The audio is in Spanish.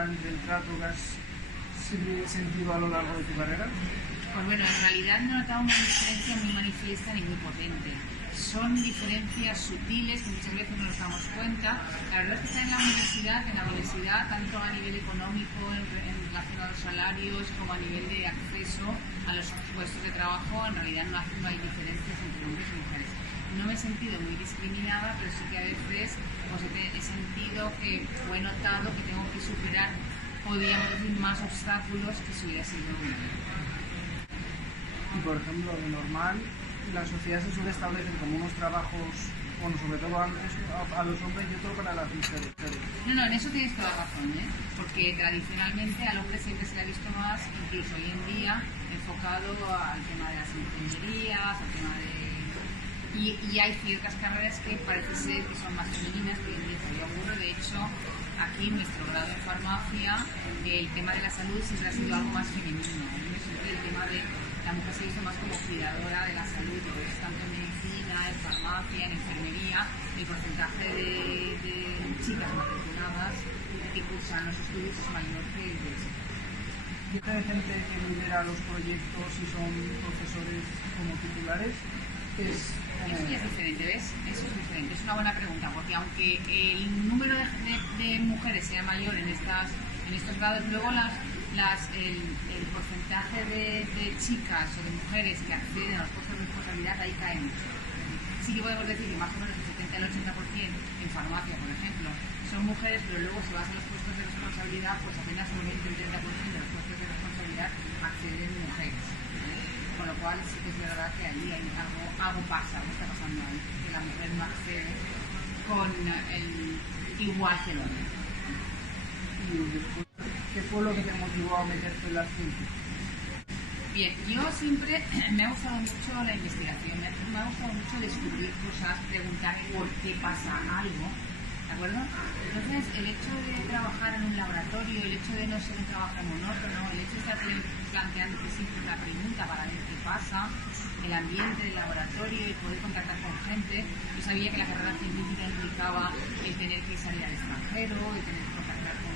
profesional y del trato que has sentido a lo largo de tu carrera? Pues bueno, en realidad no he notado una diferencia muy manifiesta ni muy potente. Son diferencias sutiles que muchas veces no nos damos cuenta. La verdad es que está en la universidad, tanto a nivel económico, en relación a los salarios, como a nivel de acceso a los puestos de trabajo, en realidad no hay diferencias entre hombres y mujeres. No me he sentido muy discriminada, pero sí que a veces pues, he sentido que, o he notado que tengo que superar, podríamos decir, más obstáculos que si hubiera sido una mujer. Y por ejemplo, de normal, la sociedad se suele establecer como unos trabajos, bueno, sobre todo antes a los hombres y otro para las mujeres. No, en eso tienes toda razón, ¿eh? Porque tradicionalmente al hombre siempre se le ha visto más, incluso hoy en día, enfocado al tema de las ingenierías, al tema de... Y hay ciertas carreras que parece ser que son más femeninas, que hoy en día todavía ocurre. De hecho, aquí en nuestro grado en farmacia, el tema de la salud siempre ha sido algo más femenino. El tema de la mujer se ha visto más como cuidadora de la salud, entonces tanto en medicina, en farmacia, en enfermería, el porcentaje de chicas matriculadas que cursan los estudios es mayor que el de chicas. ¿Qué de gente que lidera los proyectos y son profesores como titulares? Eso ya es diferente, ¿ves? Eso es diferente, es una buena pregunta, porque aunque el número de mujeres sea mayor en estos grados, luego el porcentaje de chicas o de mujeres que acceden a los puestos de responsabilidad ahí caen. Sí que podemos decir que más o menos el 70 al 80% en farmacia, por ejemplo, son mujeres, pero luego si vas a los puestos de responsabilidad, pues apenas un 20 o 30% de los puestos de responsabilidad acceden mujeres. Con lo cual sí que es verdad que allí hay algo pasa, algo está pasando ahí, que la mujer no accede con igual que el hombre. ¿Y después, qué fue lo que te motivó a meterte en la ciencia? Bien, yo siempre me ha gustado mucho la investigación, me ha gustado mucho descubrir cosas, preguntar por qué pasa algo, ¿de acuerdo? Entonces, el hecho de trabajar en un laboratorio, el hecho de no ser un trabajo monótono, el hecho de estar planteando siempre la pregunta para ver qué pasa, el ambiente del laboratorio y poder contactar con gente. Yo sabía que la carrera científica implicaba el tener que salir al extranjero, el tener que contactar con